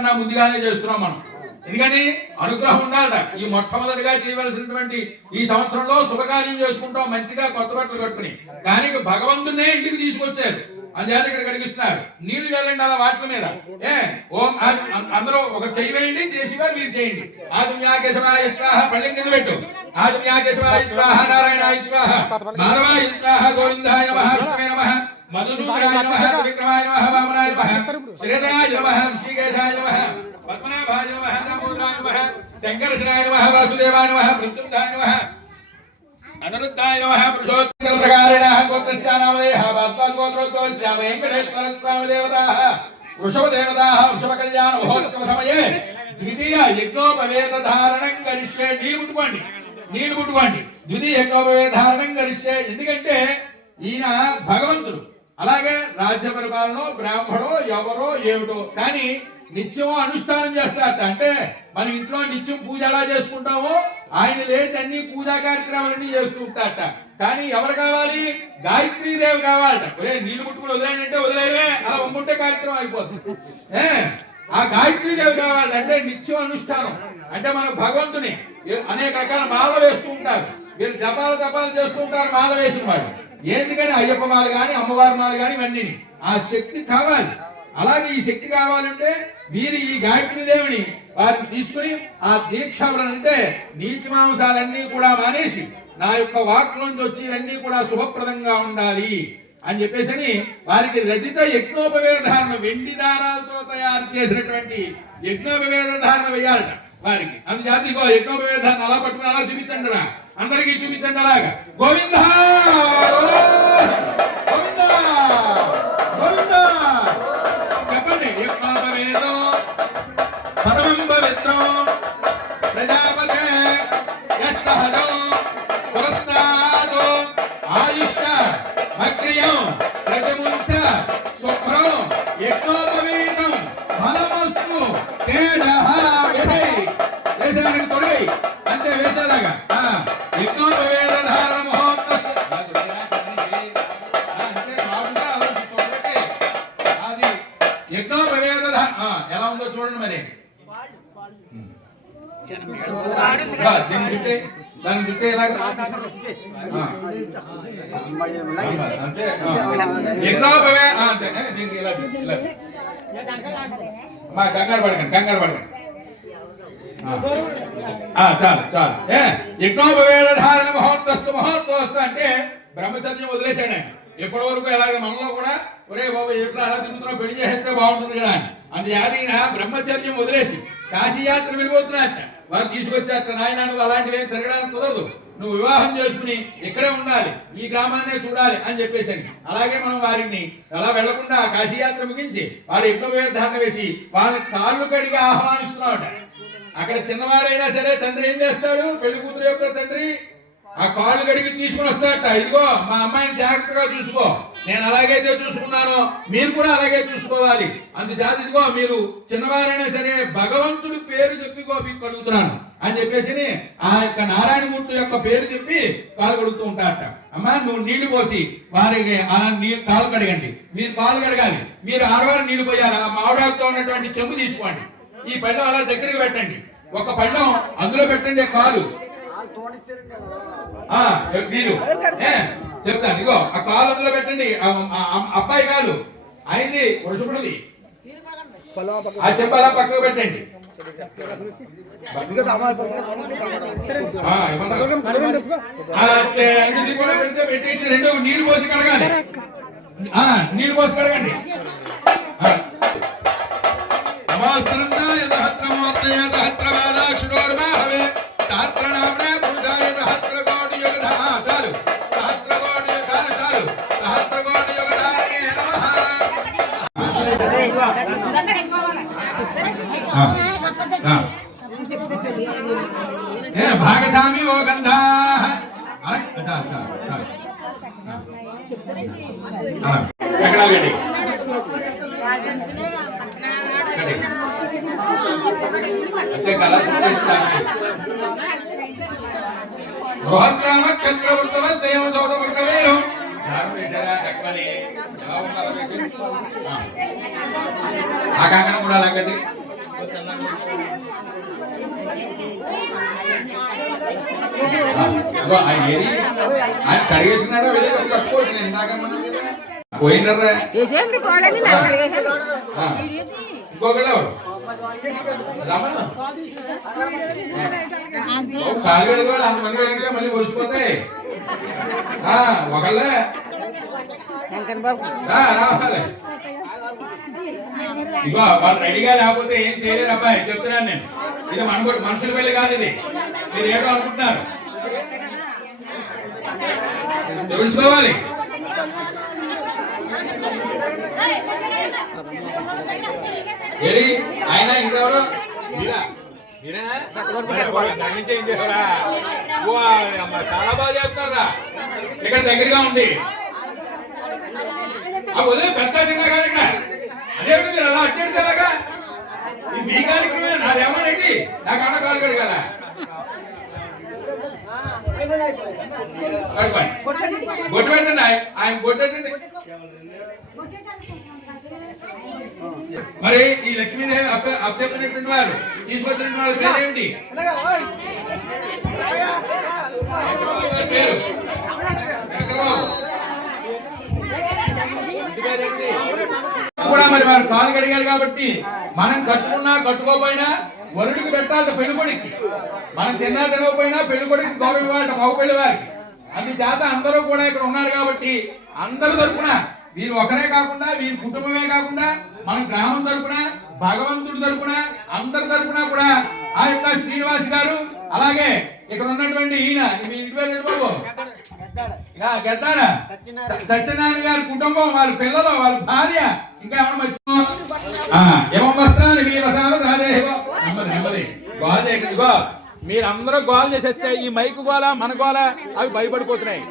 కన్నా ముందుగానే చేస్తున్నాం మనం. ఎందుకని అనుగ్రహం ఉండాలట. ఈ మొట్టమొదటిగా చేయవలసినటువంటి ఈ సంవత్సరంలో శుభకార్యం చేసుకుంటాం మంచిగా కొత్త బట్టలు కట్టుకుని. కానీ భగవంతునే ఇంటికి తీసుకొచ్చారు, అందుచేత ఇక్కడ కడిగిస్తున్నారు. నీళ్లు చల్లండి అలా వాటి మీద. ఓం అందరూ ఒకటి చేయవేయండి, చేసేవారు మీరు చేయండి. ఆదిమ్యాకేశవాయ స్వాహ, పళ్ళెం కింద పెట్టు. ఆదిమ్యాకేశవాయ స్వాహ, నారాయణాయ స్వాహ, మాధవాయ స్వాహ, గోవిందాయ నమః, విష్ణువే నమః, మధుసూదనాయ నమః, విక్రమాయ నమః, వామనాయ నమః, శ్రీధరాయ నమః, ఋషికేశాయ నమః, పద్మనాభాయ నమః, దామోదరాయ నమః, శంకర్షణాయ నమః, వాసుదేవాయ నమః, ప్రత్యుంధాయ నమః, అనిరుద్ధాయ నమః, పురుషోత్తమ ప్రకారేణః గోత్రస్యానామదేహ బాద్వాల్ గోత్రోద్భవస్య వెంకటేశ్వర స్వామి దేవతాః వృషభ దేవతాః వృషభ కళ్యాణ మహోత్సవ సమయే ద్వితీయ యజ్ఞోపవేత ధారణం కరిష్యే. నీళ్లు ముట్టుకోండి. ద్వితీయ యజ్ఞోపవేత ధారణం కరిష్యే. ఎందుకంటే ఈయన భగవంతుడు, అలాగే రాజ్య పరిపాలన బ్రాహ్మడో ఎవరో ఏమిటో కానీ నిత్యం అనుష్ఠానం చేస్తారట. అంటే మన ఇంట్లో నిత్యం పూజ ఎలా చేసుకుంటామో ఆయన లేచి అన్ని పూజా కార్యక్రమాలన్నీ చేస్తూ ఉంటారట. కానీ ఎవరు కావాలి? గాయత్రీదేవి కావాలట. నీళ్లు ముట్టుకుని వదిలేనంటే వదిలేవే, అలా ఒమ్ముంటే కార్యక్రమం అయిపోతుంది. ఆ గాయత్రీదేవి కావాలి అంటే నిత్యం అనుష్ఠానం. అంటే మన భగవంతుని అనేక రకాల మాల వేస్తూ ఉంటారు. వీళ్ళు జపాలు చేస్తూ ఉంటారు మాల వేసిన వాళ్ళు. ఎందుకని అయ్యప్ప మాల కానీ అమ్మవారి మాల కానీ ఇవన్నీ ఆ శక్తి కావాలి. అలాగే ఈ శక్తి కావాలంటే మీరు ఈ గాయత్రీదేవిని వారిని తీసుకుని ఆ దీక్షలు అంటే నీచ మాంసాలన్నీ కూడా మానేసి నా యొక్క వాక్ నుంచి వచ్చి అన్ని కూడా శుభప్రదంగా ఉండాలి అని చెప్పేసి వారికి రజిత యజ్ఞోపవేధారణ వెండి దారాలతో తయారు చేసినటువంటి యజ్ఞోపవేధారణ వేయాలట వారికి. అందుచేత ఇగో యజ్ఞోపవేధారణ అలా పట్టుకుని అలా చూపించండి రా, అందరికీ చూపించండి అలాగా. గోవింద గోవింద గోవింద చెప్పండి. యజ్ఞోపవేదో పరమం పవిత్రం ప్రజాపతే యస్సహదో పురస్తాదో ఆయుష్య అగ్రియం ప్రజముంచ శుభ్రం యజ్ఞోపవీతం ఫలమస్తు తేజః వేదై. వేసేదానికి తొడై అంతే వేసేలాగా. యజ్ఞోపవేద ధారణ మహోత్సవ అంతే కాకుండా అది యజ్ఞోపవేద ఎలా ఉందో చూడండి. మరి దాని చుట్టే ఎలాగ అంటే యజ్ఞోపవే దీనికి ఇలా కంగారు పడకండి చాలు. యజ్ఞోపవేద ధారణ మహోత్సవ అంటే బ్రహ్మచర్యం వదిలేశాడు ఆయన. ఎప్పటి వరకు ఎలాగ మనలో కూడా ఒరే బాబు ఎట్లా అలా తిరుగుతున్నావు, పెళ్లి చేస్తే బాగుంటుంది కదా అని. అందుచేత బ్రహ్మచర్యం వదిలేసి కాశీయాత్ర వెళ్ళిపోతున్నట్ట. వారు తీసుకొచ్చారట, నాయన నువ్వు అలాంటివి ఏం తిరగడానికి కుదరదు, నువ్వు వివాహం చేసుకుని ఇక్కడే ఉండాలి, ఈ గ్రామాన్నే చూడాలి అని చెప్పేసి. అలాగే మనం వారిని అలా వెళ్లకుండా కాశీయాత్ర ముగించి వారి యజ్ఞోపవేధారణ వేసి వాళ్ళని కాళ్ళు కడిగి ఆహ్వానిస్తున్నామట. అక్కడ చిన్నవారైనా సరే తండ్రి ఏం చేస్తాడు, పెళ్లి కూతురు యొక్క తండ్రి ఆ కాళ్ళు కడిగి తీసుకుని వస్తాడట. ఇదిగో మా అమ్మాయిని జాగ్రత్తగా చూసుకో, నేను అలాగైతే చూసుకున్నానో మీరు కూడా అలాగే చూసుకోవాలి. అందుచేత ఇదిగో మీరు చిన్నవారైనా సరే భగవంతుడి పేరు చెప్పిగో మీకు కడుగుతున్నాను అని చెప్పేసి ఆ యొక్క నారాయణమూర్తి యొక్క పేరు చెప్పి కాలు కడుగుతూ ఉంటారట. అమ్మా నువ్వు నీళ్లు పోసి వారికి అలా నీళ్ళు కాలు కడగండి, మీరు కాలు కడగాలి, మీరు ఆడవారు నీళ్లు పోయాలి. ఆ మామిడాకుతో ఉన్నటువంటి చెంబు తీసుకోండి, ఈ పళ్ళం అలా దగ్గరికి పెట్టండి, ఒక పళ్ళం అందులో పెట్టండి కాలు. మీరు చెప్తాను, ఇగో ఆ కాలు అందులో పెట్టండి, అబ్బాయి కాలు అయింది వృషభుడిది, ఆ చెంబు అలా పక్కకు పెట్టండి. పెడితే పెట్టేసి రెండు నీళ్లు పోసి కడగాలి, నీళ్లు పోసి కడగండి. భాగస్వామి ఓ గంధ బృహస్రామ చక్రవర్తవ జయం సౌదవర్గవేరు ఆ కాకన కూడా అలాగండి. ఆయన కడిగేసినాడా వెళ్ళి కట్టుకోవచ్చు. నేను ఇందాక పోయిందర్రా ఇంకొకళ్ళు రమణ కాలు వెళ్ళి అంతమంది వెళ్ళితే మళ్ళీ ఒలిసిపోతాయి. ఒకళ్ళే రావాలి. ఇగో వాళ్ళు రెడీగా లేకపోతే ఏం చేయలేరు అబ్బాయి, చెప్తున్నాను నేను. ఇది మనుషుల పెళ్లి కాదు, ఇది మీరు ఏదో అనుకుంటున్నారు. తెలుసుకోవాలి. ఆయన ఇంకెవరు చాలా బాగా చేస్తున్నారా. ఇక్కడ దగ్గరగా ఉంది వదిలే పెద్ద చిన్న కాదు. ఇక్కడ అదే మీరు అలా అట్టేలాగా ఇది మీ కార్యక్రమే, నాదేమోనండి. నాకు అన్న కాలు కడు కదా. బొట్టు పెట్టండి, ఆయన బొట్టు పెట్టండి. మరి ఈ లక్ష్మీదేవి అప్పచెప్పినటువంటి వారు తీసుకొచ్చినటువంటి వాళ్ళ పేరేంటి? పేరు కూడా మరి వారు కాలు కడిగారు కాబట్టి మనం కట్టుకున్నా కట్టుకోపోయినా వరుడికి పెట్టాలి పెళ్ళికొడికి. మనం తిన్నా తినకపోయినా పెళ్ళికొడికి గౌరవం ఇవ్వాలి మగ పెళ్లి వారికి. అందుచేత అందరూ కూడా ఇక్కడ ఉన్నారు కాబట్టి అందరి తరపున వీరు ఒకరే కాకుండా వీరి కుటుంబమే కాకుండా మన గ్రామం తరపున భగవంతుడి తరపున అందరి తరపున కూడా ఆ యొక్క శ్రీనివాస్ గారు, అలాగే ఇక్కడ ఉన్నటువంటి ఈయన మీ ఇంటి పేరు బాబు గద్దారా సత్యనారాయణ గారి కుటుంబం, వాళ్ళ పిల్లలు, వాళ్ళ భార్య, ఇంకా ఏమన్నా మర్చిపో ఏమో వస్త్రాన్ని నెమ్మది నెమ్మది గోల్ ఇగో మీరందరూ గోల్ చేసేస్తే ఈ మైకు గోల మన గోల అవి భయపడిపోతున్నాయి.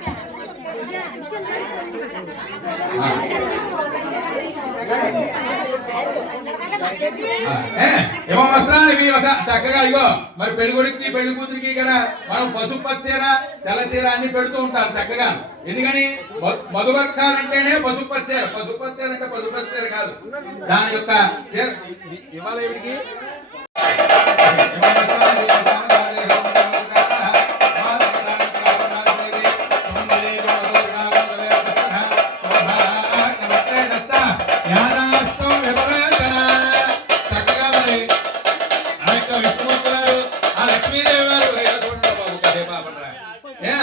ఏమో వస్త్రాన్ని చక్కగా ఇగో మరి పెళ్ళికొడికి పెళ్లి కూతురికి కదా మనం పసుపు పచ్చీర తెల్ల చీర అన్ని పెడుతూ ఉంటారు చక్కగా. ఎందుకని మధువర్కాలంటేనే పసుపు పచ్చీర. పసుపు పచ్చీర అంటే పసుపు పచ్చీర కాదు, దాని యొక్క చీర ఇవాళ వీడికి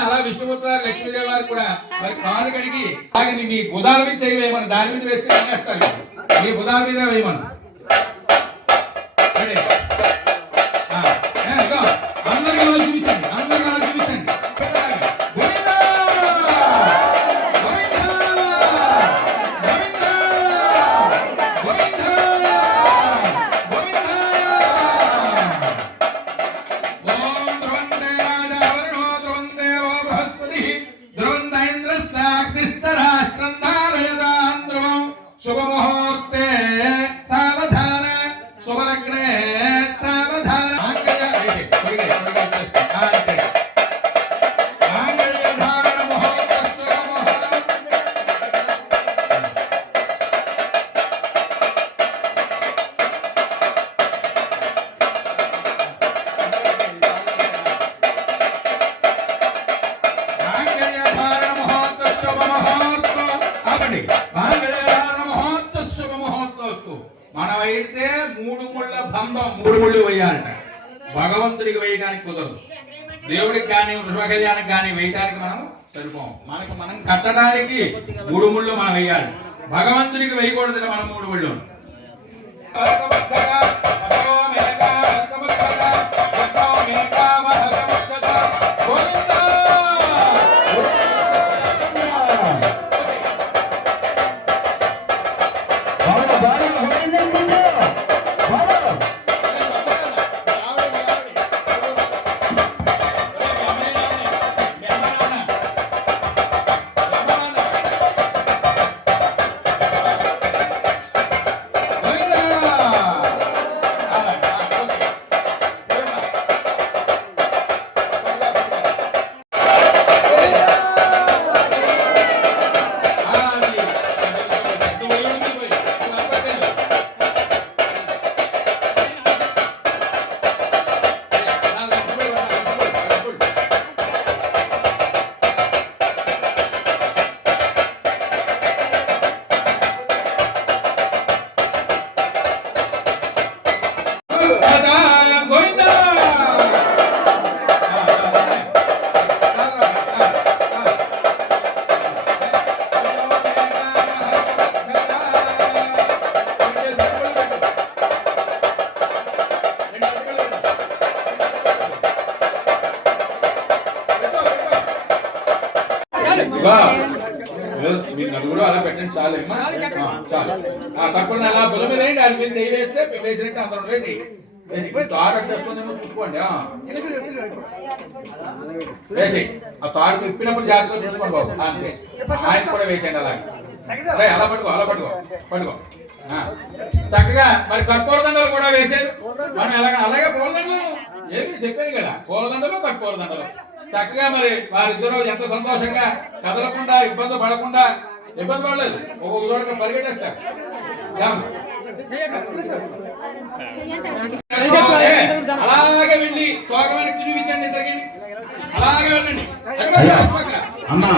అలా విష్ణుమూర్తి గారు లక్ష్మీదేవి వారు కూడా మరి కాలు కడిగి అలాగే మీ బుధాల మీద చేయమని దాని మీద వేస్తే వేస్తారు. మీ బుధాల మీద వేయమని అందరికీ చూపించండి, అందరికీ చూపించండి. శుభముహూర్తే సావధాన శుభలగ్నే సావధాన మనం అయితే 3 ముళ్ళ బంధం 3 ముళ్ళు వేయాలట. భగవంతుడికి వేయడానికి కుదరదు, దేవుడికి కానీ వృషభ కళ్యాణానికి కానీ వేయడానికి మనం సరిపోం. మనం కట్టడానికి 3 ముళ్ళు మనం వేయాలి, భగవంతుడికి వేయకూడదు మనం 3 ముళ్ళు. మీ నలుగురు అలా పెట్టండి చాలు అమ్మా చాలు. తప్పకుండా అలా బుల్ల మీద వేయండి. వాడి మీద చేయి వేస్తే వేసినట్టు అందరం వేసి తారు అట్టేస్తుందేమో చూసుకోండి. వేసి ఆ తారు తిప్పినప్పుడు జాగ్రత్తగా చూసుకోండి బాబు. అంతే ఆయన కూడా వేసేయండి అలాగే. అలా పట్టుకో అలా పట్టుకో పట్టుకో చక్కగా. మరి కర్పూరదండలు కూడా వేసారు మనం అలాగే పూలదండలు ఏమి చెప్పాను కదా, పూలదండలు కర్పూరదండలు చక్కగా. మరి వారిద్దరూ ఎంత సంతోషంగా కదలకుండా ఇబ్బంది పడకుండా, ఇబ్బంది పడలేదు, ఒక్కొక్క చోట పరిగెట్టేస్తారు. అలాగే వెళ్ళి తోకమనికి చూపించండి ఇద్దరికి. అలాగే వెళ్ళండి. అమ్మా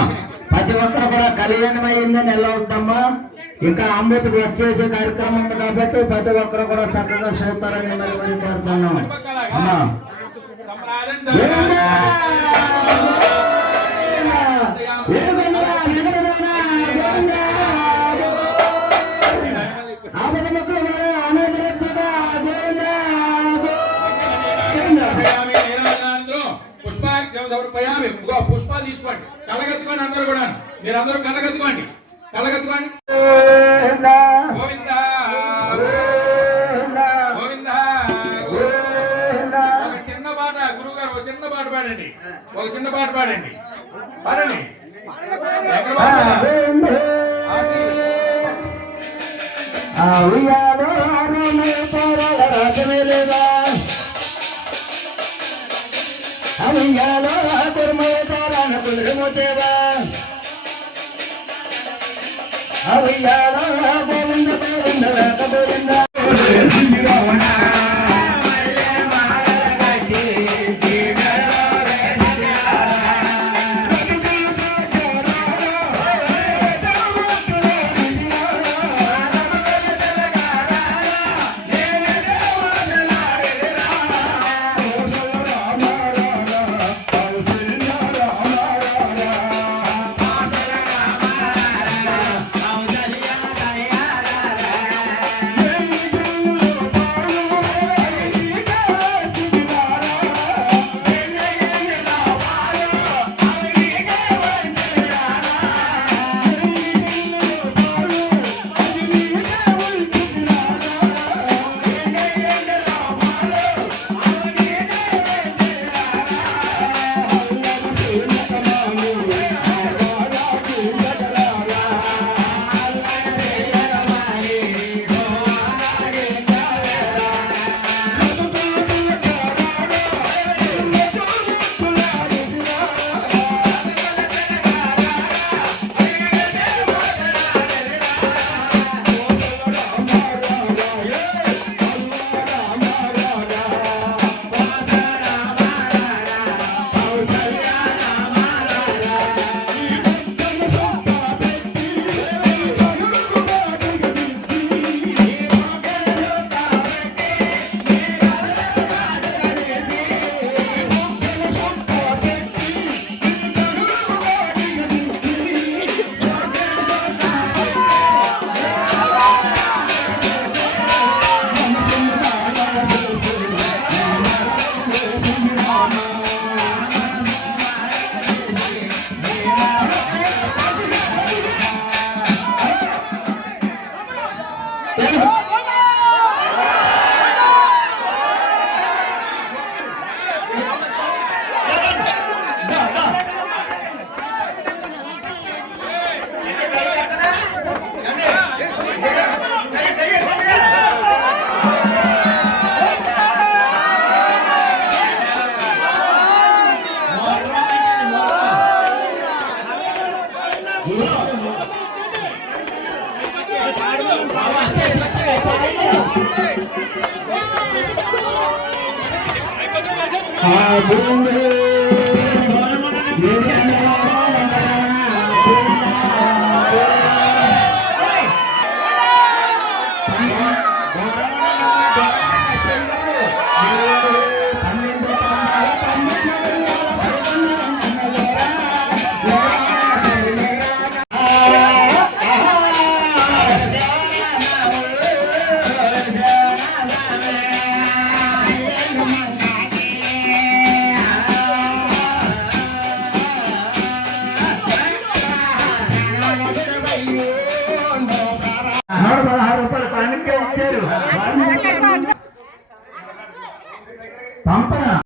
ప్రతి ఒక్కరు కూడా కళ్యాణమైందని ఎలా ఉందమ్మా. ఇంకా అమృతకు వచ్చేసే కార్యక్రమం ఉంది కాబట్టి ప్రతి ఒక్కరు కూడా చక్కగా చూస్తారని మరి కోరుతున్నాం. అమ్మా పుష్పాలు తీసుకోండి, కళ్ళగత్తుకోండి. అందరూ కూడా మీరందరూ కళ్ళగత్తుకోండి, కళ్ళగత్తుకోండి. గోవిందా గోవిందా. ఒక చిన్న పాట గురువు గారు, ఒక చిన్న పాట పాడండి, ఒక చిన్న పాట పాడండి, పాడండి. Bunda